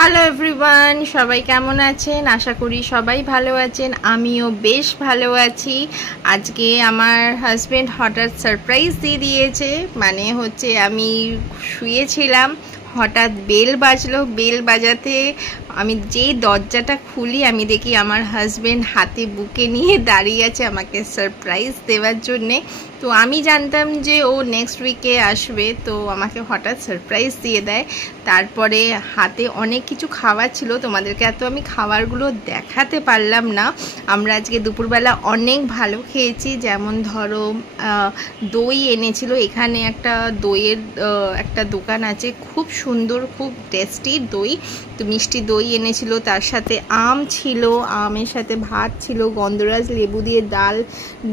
Hello everyone, সবাই কেমন আছেন? আশা করি সবাই ভালো আছেন। আমিও বেশ ভালো আছি। আজকে আমার হাজবেন্ড হঠাৎ সারপ্রাইজ দিয়ে দিয়েছে। মানে হচ্ছে আমি শুয়েছিলাম, হঠাৎ বেল বাজলো। বেল বাজাতে আমি যেই দরজাটা খুলি আমি দেখি আমার হাজবেন্ড হাতে বুকে নিয়ে দাঁড়িয়ে আছে আমাকে সারপ্রাইজ দেওয়ার জন্যে। তো আমি জানতাম যে ও নেক্সট উইকে আসবে, তো আমাকে হঠাৎ সারপ্রাইজ দিয়ে দেয়। তারপরে হাতে অনেক কিছু খাবার ছিল, তোমাদেরকে এত আমি খাবারগুলো দেখাতে পারলাম না। আমরা আজকে দুপুরবেলা অনেক ভালো খেয়েছি। যেমন ধরো দই এনেছিল, এখানে একটা দইয়ের একটা দোকান আছে, খুব সুন্দর খুব টেস্টি দই। তো মিষ্টি দই এনেছিল, তার সাথে আম ছিল, আমের সাথে ভাত ছিল, গন্ধরাজ লেবু দিয়ে ডাল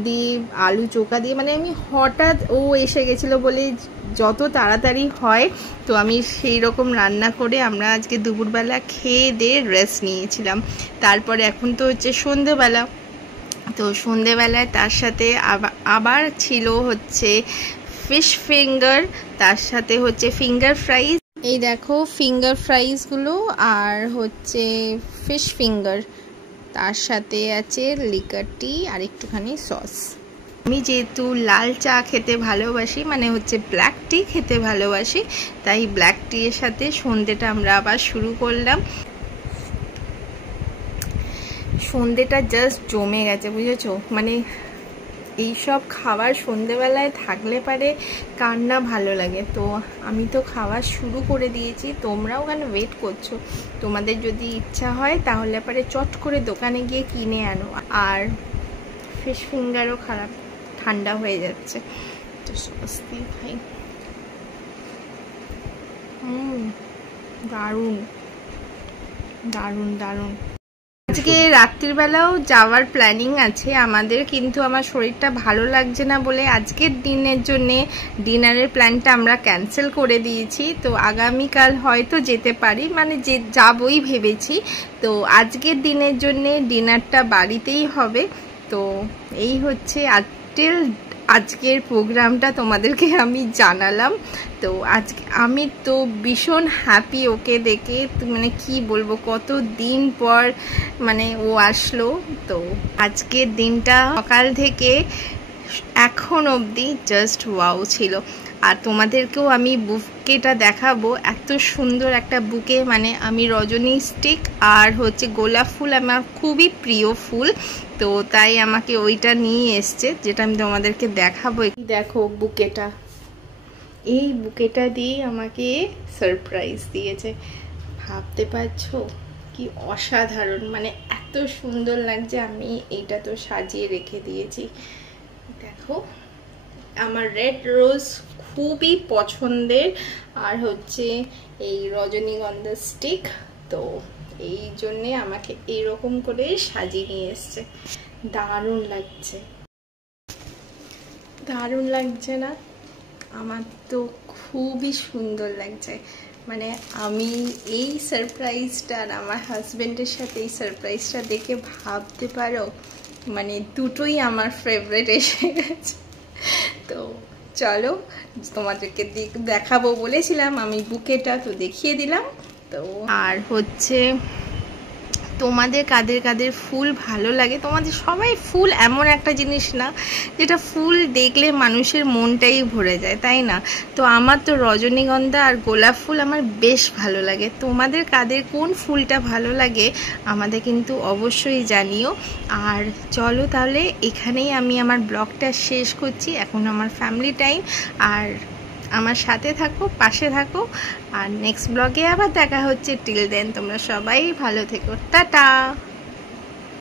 দিয়ে আলু চোখা দিয়ে, মানে আমি হঠাৎ ও এসে গেছিলো বলে যত তাড়াতাড়ি হয় তো আমি সেই রকম রান্না করে আমরা আজকে দুপুরবেলা খেয়ে দিয়ে রেস্ট নিয়েছিলাম। তারপরে এখন তো হচ্ছে সন্ধেবেলা, তো সন্ধেবেলায় তার সাথে আবার ছিল হচ্ছে ফিশ ফিঙ্গার, তার সাথে হচ্ছে ফিঙ্গার ফ্রাইজ। এই দেখো ফিঙ্গার ফ্রাইজগুলো, আর হচ্ছে ফিশ ফিঙ্গার, তার সাথে আছে লিকার টি আর একটুখানি সস। আমি যেহেতু লাল চা খেতে ভালোবাসি, মানে হচ্ছে ব্ল্যাক টি খেতে ভালোবাসি, তাই ব্ল্যাক টি এর সাথে সন্ধ্যেটা আমরা আবার শুরু করলাম। সন্ধ্যেটা জাস্ট জমে গেছে, বুঝেছো? মানে এইসব খাবার সন্ধ্যেবেলায় থাকলে পারে কার না ভালো লাগে। তো আমি তো খাওয়া শুরু করে দিয়েছি, তোমরাও কেন ওয়েট করছো? তোমাদের যদি ইচ্ছা হয় তাহলে পারে চট করে দোকানে গিয়ে কিনে আনো। আর ফিশ ফিঙ্গারও খারাপ, ঠান্ডা হয়ে যাচ্ছে, তো সস দিয়ে খাই। দারুণ দারুণ দারুণ। আজকে রাত্রিবেলাও যাওয়ার প্ল্যানিং আছে আমাদের, কিন্তু আমার শরীরটা ভালো লাগছে না বলে আজকের দিনের জন্যে ডিনারের প্ল্যানটা আমরা ক্যান্সেল করে দিয়েছি। তো আগামীকাল হয়তো যেতে পারি, মানে যে যাবই ভেবেছি। তো আজকের দিনের জন্যে ডিনারটা বাড়িতেই হবে। তো এই হচ্ছে আজকের প্রোগ্রামটা তোমাদেরকে আমি জানালাম। তো আজকে আমি তো ভীষণ হ্যাপি ওকে দেখে, মানে কি বলবো, কত দিন পর মানে ও আসলো। তো আজকের দিনটা সকাল থেকে এখন অবধি জাস্ট ওয়াও ছিল। আর তোমাদেরকেও আমি বুকেটা দেখাবো, এত সুন্দর একটা বুকে। মানে আমি রজনী স্টিক আর হচ্ছে গোলাপ ফুল আমার খুবই প্রিয় ফুল, তো তাই আমাকে ওইটা নিয়ে এসছে, যেটা আমি তোমাদেরকে দেখাবো। দেখো বুকেটা, এই বুকেটা দিয়ে আমাকে সারপ্রাইজ দিয়েছে। ভাবতে পারছো কি অসাধারণ, মানে এত সুন্দর লাগছে। আমি এইটা তো সাজিয়ে রেখে দিয়েছি। দেখো আমার রেড রোজ খুবই পছন্দের, আর হচ্ছে এই রজনীগন্ধা স্টিক, তো এই জন্যে আমাকে এইরকম করে সাজিয়ে নিয়ে এসছে। দারুণ লাগছে, দারুণ লাগছে না? আমার তো খুবই সুন্দর লাগছে। মানে আমি এই সারপ্রাইজটা আর আমার হাজবেন্ডের সাথে এই সারপ্রাইজটা দেখে ভাবতে পারো, মানে দুটোই আমার ফেভারিট এসে গেছে। তো চলো তোমাদেরকে দেখাবো বলেছিলাম আমি বুকেটা, তো দেখিয়ে দিলাম। তো আর হচ্ছে তোমাদের কাদের কাদের ফুল ভালো লাগে? তোমাদের সবাই ফুল এমন একটা জিনিস না যেটা ফুল দেখলে মানুষের মনটাই ভরে যায়, তাই না? তো আমার তো রজনীগন্ধা আর গোলাপ ফুল আমার বেশ ভালো লাগে। তোমাদের কাদের কোন ফুলটা ভালো লাগে আমাদের কিন্তু অবশ্যই জানিও। আর চলো তাহলে এখানেই আমি আমার ব্লগটা শেষ করছি। এখন আমার ফ্যামিলি টাইম, আর আমার সাথে থাকো, পাশে থাকো, আর নেক্সট ব্লগে আবার দেখা হচ্ছে। টিল দেন তোমরা সবাই ভালো থেকো, টাটা।